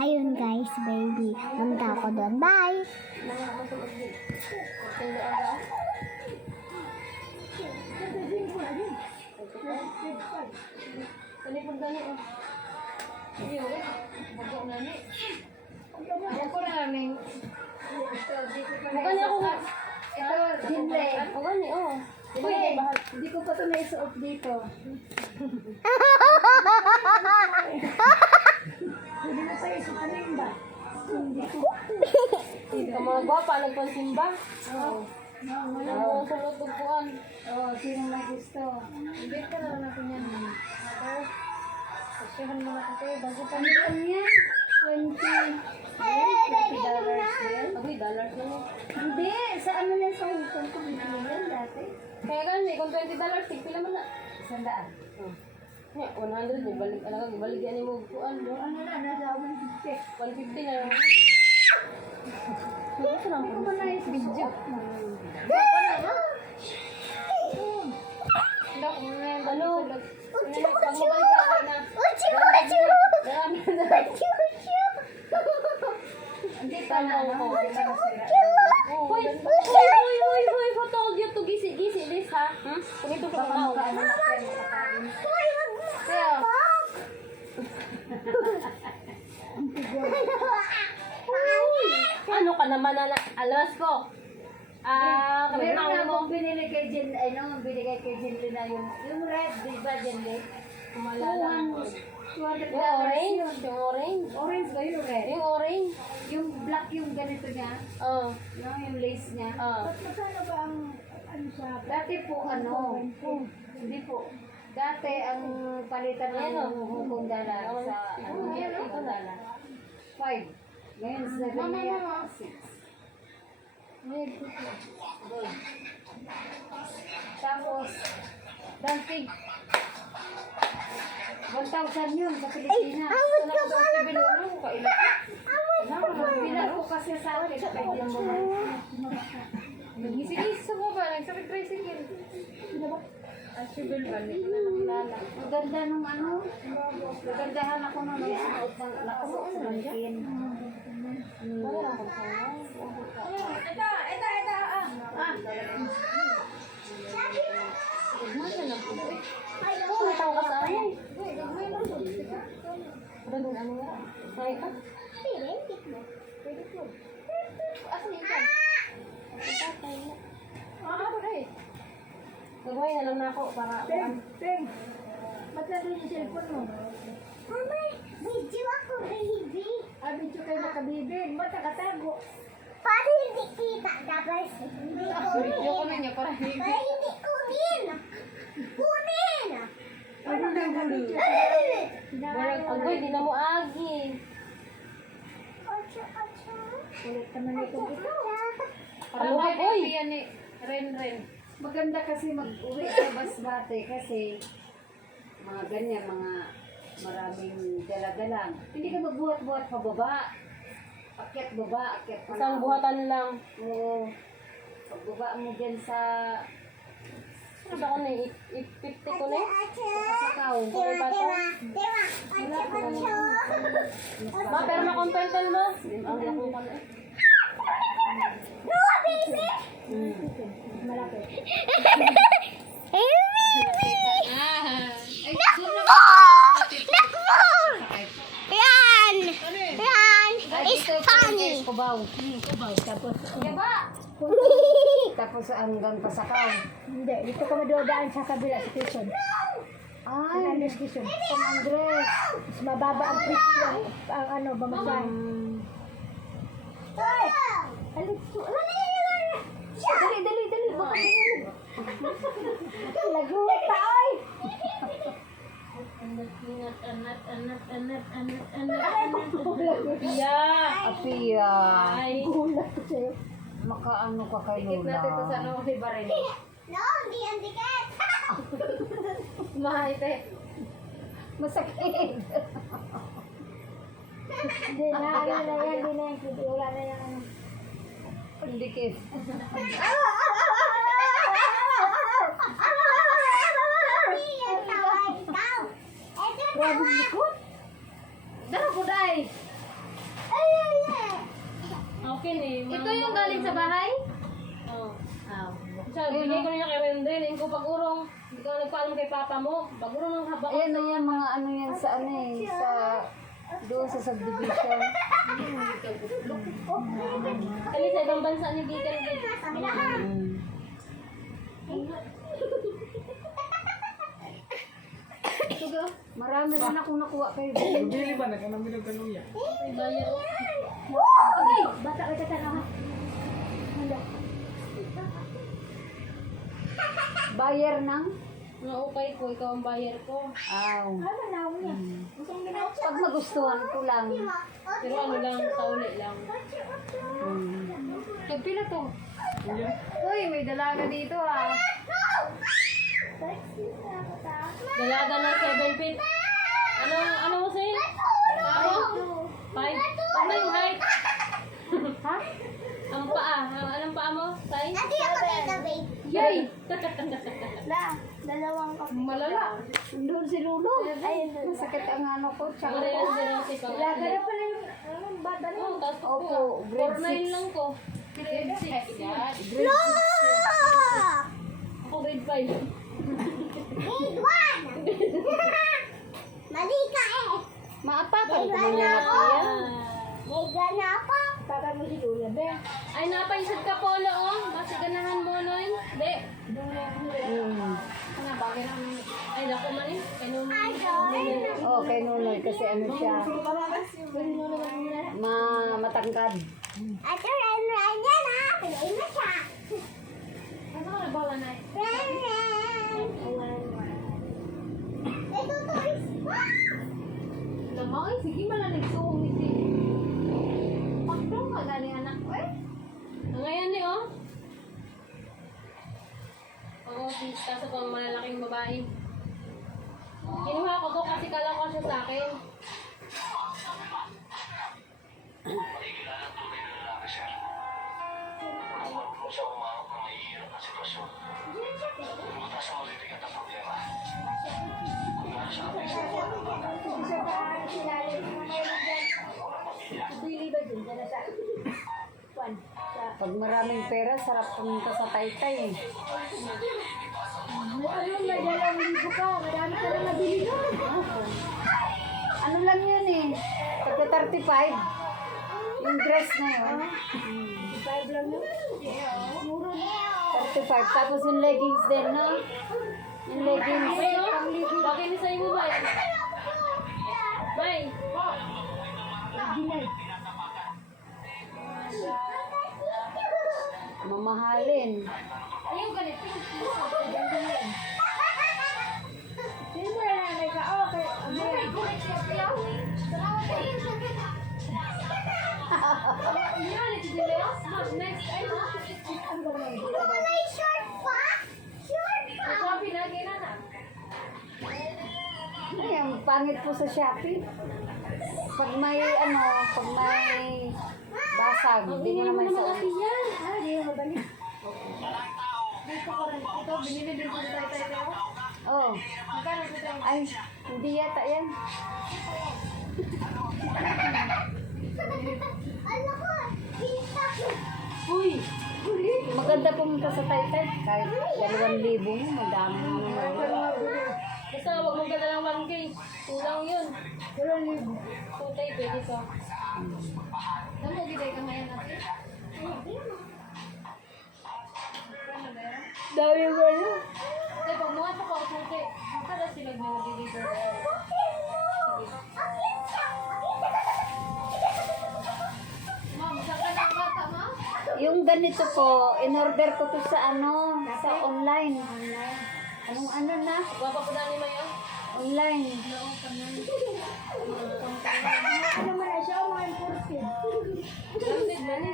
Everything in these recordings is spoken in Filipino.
Ayun guys, baby. Punta ako doon. Bye! Magkano ako nga? Ito, Jinle. Magkano, oh. Hindi ko pa ito naisuot dito. Hindi na tayo isuotin ba? Ang mga gwapa, nagpansimba. Oo. Ang sulot tugpuan. Oo, sino may gusto? Hindi ka na natin yan. Kasyahan mo na kasi. Bago pa Ano lang yan? 20. $20 yan? Agoy, dollars na mo. Hindi, sa ano yan sa Hong Kong ko binili dati? Kaya ganyan, kung $20, tigpila man na. 100. Yeah, 100, may balik, balik yan mo bukuan. Ano na, nasa 150. 150 na lang. Hindi ko ba naisuot? Ano? Pag mabalik ka na. Hindi pa na, no? Hoy, who told you to gisi this, ha? Kung ito ka Baka pa makaano na kayo makakain. Kaya, ano ka naman na, alas ko. Meron na Kamagnaon mo. akong binili kay Jen, binigay kay Jen na yung red, di ba Jen Lee? Kumalala. 200 Yung orange, yung orange. Orange ba yung red? Yung orange. Yung black yung ganito niya, Oh. yung lace niya. Magkano ba ang ano siya? Dati po hindi po. Dati ang palitan ng Hong Kong dollar sa Hong Kong dollar. 5. Ngayon sa ganyan 6. Gold. Tapos, dancing. 1,000 yun sa Pilipinas. Bilang ko kasi sa akin, kaya mo na. Nagisi-gisi mo ba? Nagsakit-tricycle. Asibel ba? Hindi ko na nakilala. Ang ganda nung ano, nagandahan ako nung nasuot ng nakasuot sa mankin. Wala lang kung saan. Masa na po. Ay, tao ka sa akin. Ano din ano nga? Sakay ka? Asan yung ikan? Ako na eh. Gagawin na lang na ako para... Peng, ba't nandun yung cellphone mo? Mama, video ako, baby. Video kayo nakabibig, ba't nakatago? Para hindi kita, dapat hindi Video ko na niya para hindi. Para hindi kunin. Kunin! Ano nang gulo? Agoy, di na mo agi. Ocho, ocho. Ulit naman ito. Ano ba, boy? Ren. Maganda kasi mag-uwi sa Basbate kasi mga ganyan, mga maraming dala-dalang. Hindi ka magbuhat-buhat pababa. Akyat baba, akyat pa. Isang buhatan lang. Oo. Pagbaba mo dyan sa Ano ba ko na? 50 ko na eh. Pasakaw. Okay pa to? Ma, pero makontentan mo. Ang lako ka na eh. Malapit. Yan! Yan! It's funny! Kubaw. Tapos, tapos hanggang Pasakaw. Hindi, dito ka madodaan sa kabila sa station. Ay, ano station? San Andres. Mas mababa ang presyo. Ang ano, bamasahe. Ay! Alitso. Dali. Baka laguta, ay! Apia. Ay. Gulat ko sa'yo. Makaano ka kay Lola. Natin to sa ano kasi baril. No, hindi ang tiket! Mahal te. Masakit. Hindi na, ano na yan, hindi na yan. Wala na yan. Pandikit. Grabe likod. Dara ko dai. Okay eh. Ito yung galing sa bahay? Oo. Ah. Siya, bigay ko niya kay Rendel. Yung ko pag-urong. Hindi ka nagpaalam kay papa mo. Pag-urong ng haba. Ayan na yan, mga ano yan sa ano eh, sa doon sa subdivision. Kali sa ibang bansa ni Gikan. Ito marami rin akong nakuha kayo. Dili ba nagkanamilog kanuya? May bayar. Okay, bata ka ka na. Buyer ng? Naukay ko, ikaw ang bayar ko. Aw. Pag magustuhan ko lang. Pero ano lang, sa uli lang. Nagpila to. Uy, may dalaga dito ah. Dalaga ng 7 feet. Ano mo sa'yo? Ano? 5? Ano yung height? Ha? Ang paa. Anong paa mo? Size? Ate ako dito, babe. Yay! Dalawang kape. Malala. Doon si Lulu. Ayun, doon. Masakit ang ano ko. Tsaka Wala yan dyan si pang athlete. pala yung bata Oo, tapos Opo, ko. grade 4'9" 6. lang ko. Grade 6. Yan. Ako grade 5. Grade 1! Mali ka eh. Maapakan ko Grade mga 1 ako. Yan. May gana ako. Para mo si Kuya, be. Ay, napaisad ka polo, oh. Kasi ganahan mo nun. Be. Ano, bagay na naman. Ay, naku man eh. Kaya nung Oh, kay Nunoy kasi ano siya. Matangkad. Ate, ren-ren yan ah. Pinain mo siya. ano ka nabawa na eh? Ren-ren. Ito toys. Lamang eh, sige man na nagsuong ni si. Pakdong ka galing anak ko eh. Ngayon eh, oh. Oo, kaso pang malalaking babae. Kinuha ko to kasi kala ko siya sa akin. Pag maraming pera, sarap pumunta sa Taytay eh. Ano lang yun eh. Pagka 35. Yung dress na yun. 35. Tapos yung leggings din, no? Yung leggings. May, oh. Bakit ni sa'yo mo ba eh? May. Mamahalin. Ayun, ganito. Sino mo na nanay ka? Oh, kay... Yan, ito din Leo. Next, ay, Wala yung short pa? Short pa? Shopee na, kailan na? Ay, ang pangit po sa Shopee. Pag may ano, pag may basag, hindi mo naman sa yan. Ah, di mo balik. Dito ko rin. Ito, binili din ko sa tayo-tayo ko. Oh. Magkano ito tayo? Ay, hindi yata yan. Ano ko? Kita ko. Uy! Maganda pumunta sa Taytay. Kahit 2,000 mo, madami mo naman. Basta huwag mong ganda ng 1K. Kulang yun. 2K, pwede ka. Alam mo, gilay ka ngayon natin. Dami mo yun. Kaya pag mga pa ko, 2K. Magkala sila na nag-deliver. Ma'am, saan ka na ang bata, ma'am? Yung ganito po, in-order ko to sa ano, sa online. Anong ano na? Wapa po dani mayo? Online. Ano man na siya? Mga imported. Gamit ba ni?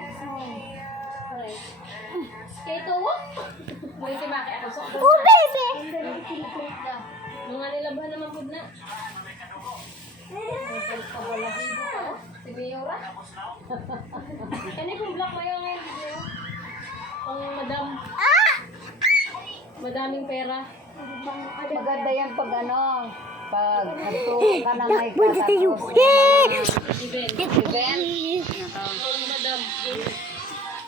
Alright. Kaya ito, what? Muli si Maki ako sa Oh, baby! mga nilabahan naman po na. Si Miora. Ano yung black mayo ngayon? Video? Pang madam. Madaming pera. Maganda yan pag ano, pag nagtuko ka na may katapos. Event.